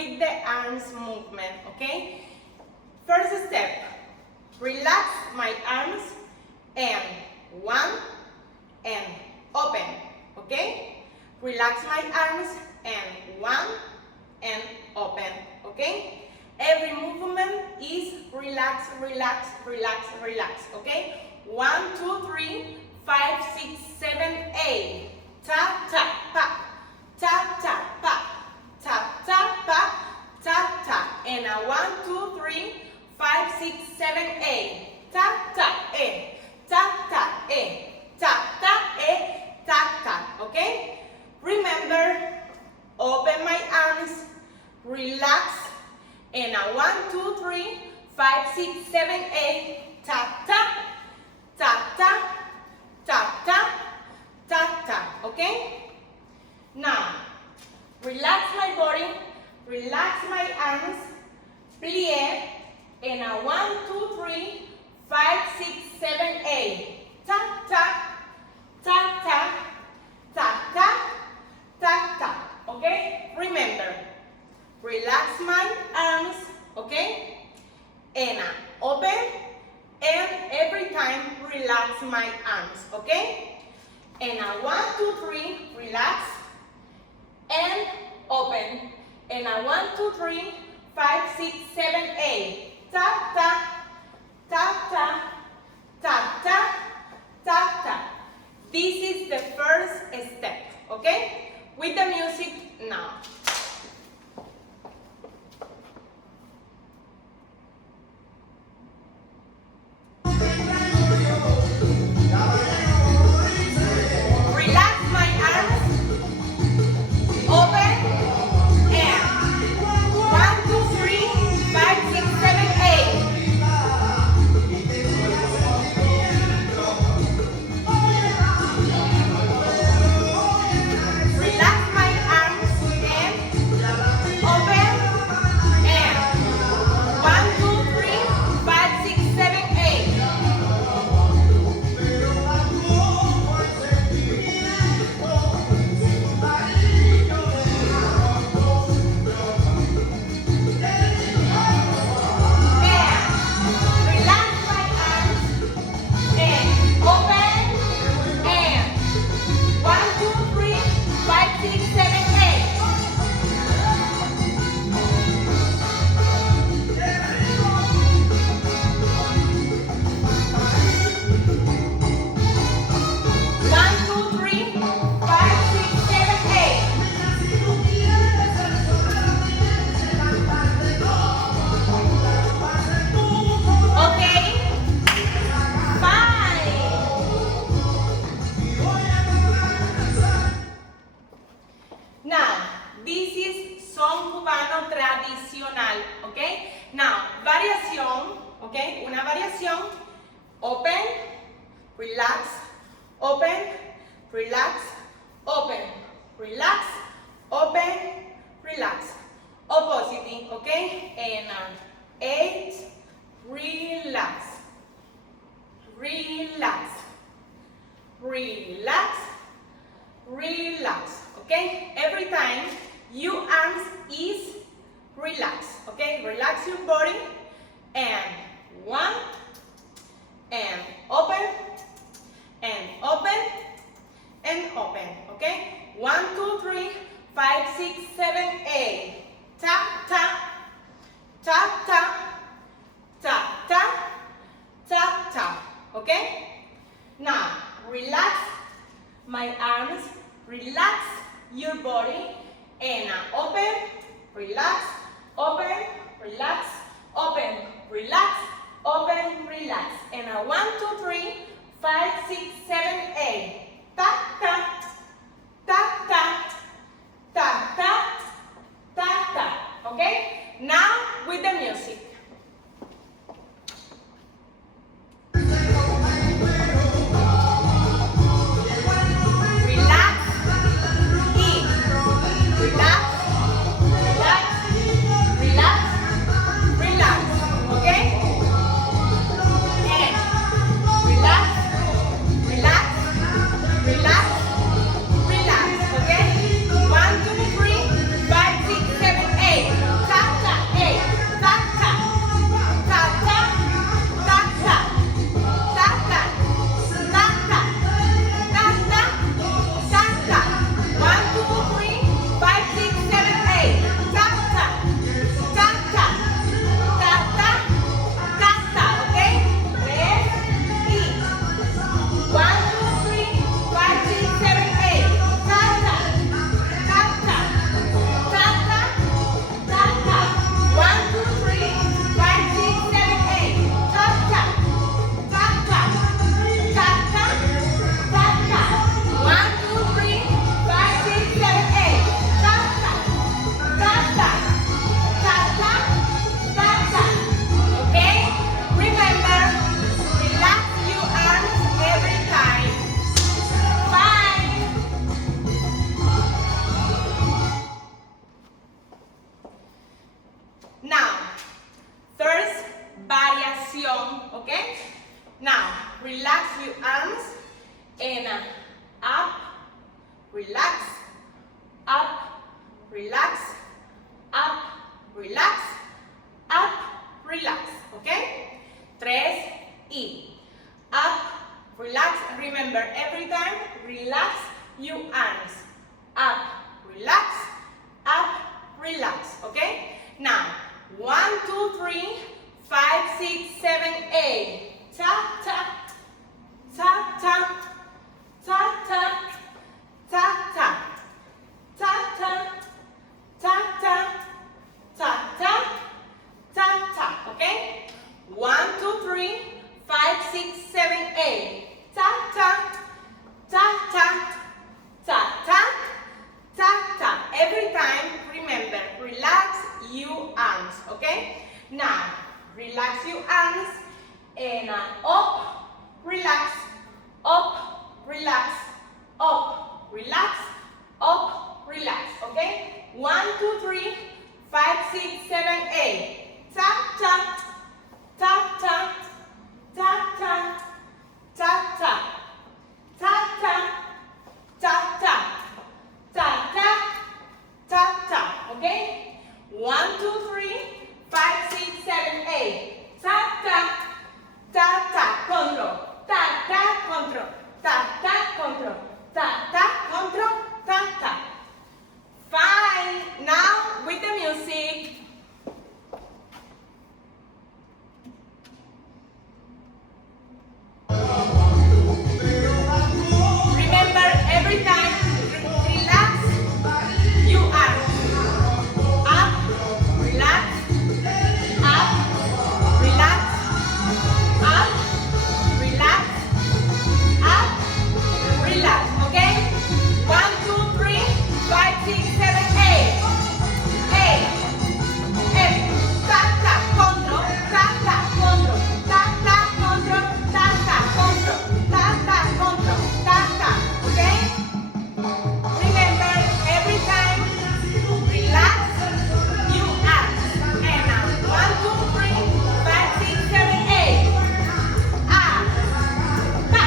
with the arms movement, okay? First step, relax my arms and one and open, okay? Relax my arms and one and open, okay? Every movement is relax, relax, relax, relax, okay? 1, 2, 3, 5, 6, 7, 8. Tap, tap, pa. Tap, tap, pa. Tap, tap, pa. Tap, tap. And a 1, 2, 3, 5, 6, 7, 8. Tap, tap, eh. Tap, tap, eh. Tap, tap, eh. Tap, tap, okay? Remember, open my arms, relax, and a 1, 2, 3, 5, 6, 7, 8. Tap, tap, tap, tap, tap, tap, tap, tap, okay? Now, relax my body, relax my arms, plie, and a 1, 2, 3, 5, 6, 7, 8. Tap, tap, tap, tap, tap, tap, tap, tap, okay? Remember, relax my arms, okay? And open, and every time relax my arms, okay? And 1, 2, 3, relax, and open. And 1, 2, 3, 5, 6, 7, 8. Tap, tap, tap, tap, tap, tap, tap, tap. This is the first step, okay? With the music now. Open, relax, open, relax, open, relax, open, relax. Opposite, okay? And 8, relax, relax, relax, relax, okay? Every time your arms is relax, okay? Relax your body, and 1, and open, and open, and open, okay? 1, 2, 3, 5, 6, 7, 8. Tap, tap, tap, tap, Now, relax your arms and up, relax, up, relax, up, relax, up, relax, okay? 3 y up, relax. Remember, every time, relax your arms. Up, relax, okay? Now, 1, 2, 3, 5, 6, 7, 8. Ta, ta, ta, ta, ta, ta, ta, ta, ta, ta, ta, ta, ta, ta, ta, ta, okay? 1, 2, 3, 5, 6, 7, 8. Ta, ta, ta, ta, ta, ta, ta, ta. Every time, remember, relax your arms, okay? Now, relax your arms and up, relax, up, relax, up, relax, up, relax, okay? 1, 2, 3, 5, 6, 7, 8. Ta, ta, ta, ta, ta, ta, ta, ta, ta, ta, ta, ta, ta, ta, ta, ta, okay? 1, 2, 3, 5, 6, 7, 8. Ta, ta, ta, ta, control, ta, ta, control, ta, ta, control, ta, ta, control, ta, ta. Fine. Now with the music. Remember, every time, relax your arms. Up, relax, up, relax, up, relax, up, relax, okay? 1, 2, 3, 5, 6, 7, 8. 8. 8. Ta, ta, control, ta, ta, control, ta, ta, control, ta, ta, control, ta, ta, control, ta, ta, okay? Remember, every time, relax your arms. And 1, 2, 3, 5, 6, 7, 8. Up. Ta,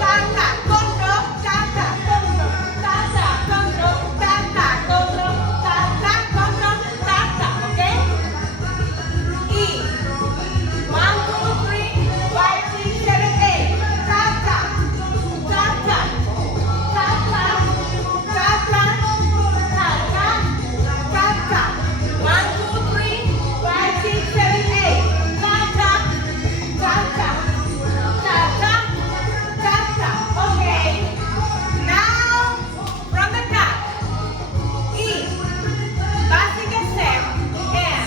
ta, ta, control, ta, ta, control, ta, ta, control, ta, ta, control, ta, ta, control, ta, ta, okay? E. 1, 2, 3, 5, 6, 7, 8. Ta, ta, ta, ta, ta, ta, ta, ta, ta, ta, ta, ta. 1, 2, 3, 5, 6, 7, 8. Ta, ta, ta, ta, ta, ta, ta, ta. Okay. Now, from the top. E. Basic step. And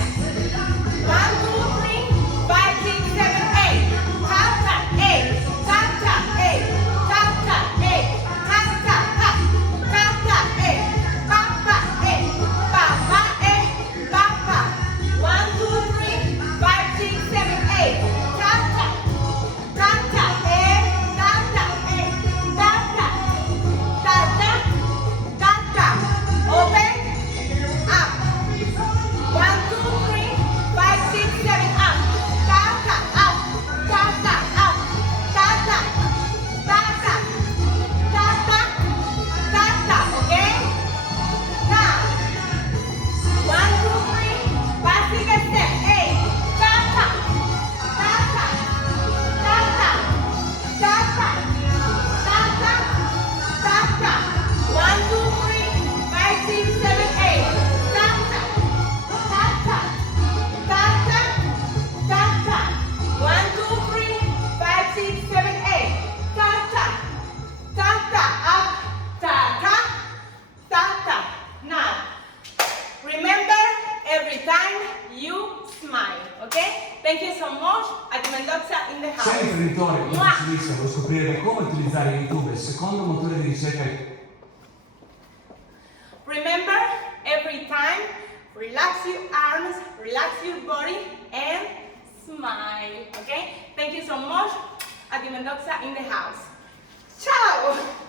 1, 2, 3, 5, 6, 7, 8. Tap, tap, 8. Tap, tap, 8. Tap, tap, 8. Tap, tap, tap. Tap, tap, 8. Pap, pap, 8. Pap, pap, 8. Pap, pap. 1, 2, 3, 5, 6, 7, 8. Tap, tap. Tap, tap, 8. Tap, tap, 8. Tap, tap. Tap, tap. Tap, tap. Open. Up. 1, 2, 3, 5, 6, 7, up. Ta, ta, up. Ta, ta, up. Ta, ta. Ta, ta. Ta, ta. Ta, ta, okay? Now, 1, 2, 3, basic step. 8. Ta, ta. Ta, ta. Ta, ta. Ta, ta. Ta, ta. Ta, ta. 1, 2, 3, 5, 6, 7, 8. Ta, ta. Ta, ta. Ta, ta. Ta, ta. 1, 2, 3, 5, 6, 7, 8. Ta, ta. Ta, ta. Up. Ta, ta. Ta, ta. Now, remember, every time you smile, okay? Thank you so much. Addy Mendoza in the Se house. un imprenditore o Mwah. professionista vuole scoprire come utilizzare YouTube, il secondo motore di ricerca Remember, every time, relax your arms, relax your body, and smile, okay? Thank you so much. Addy Mendoza in the house. Ciao!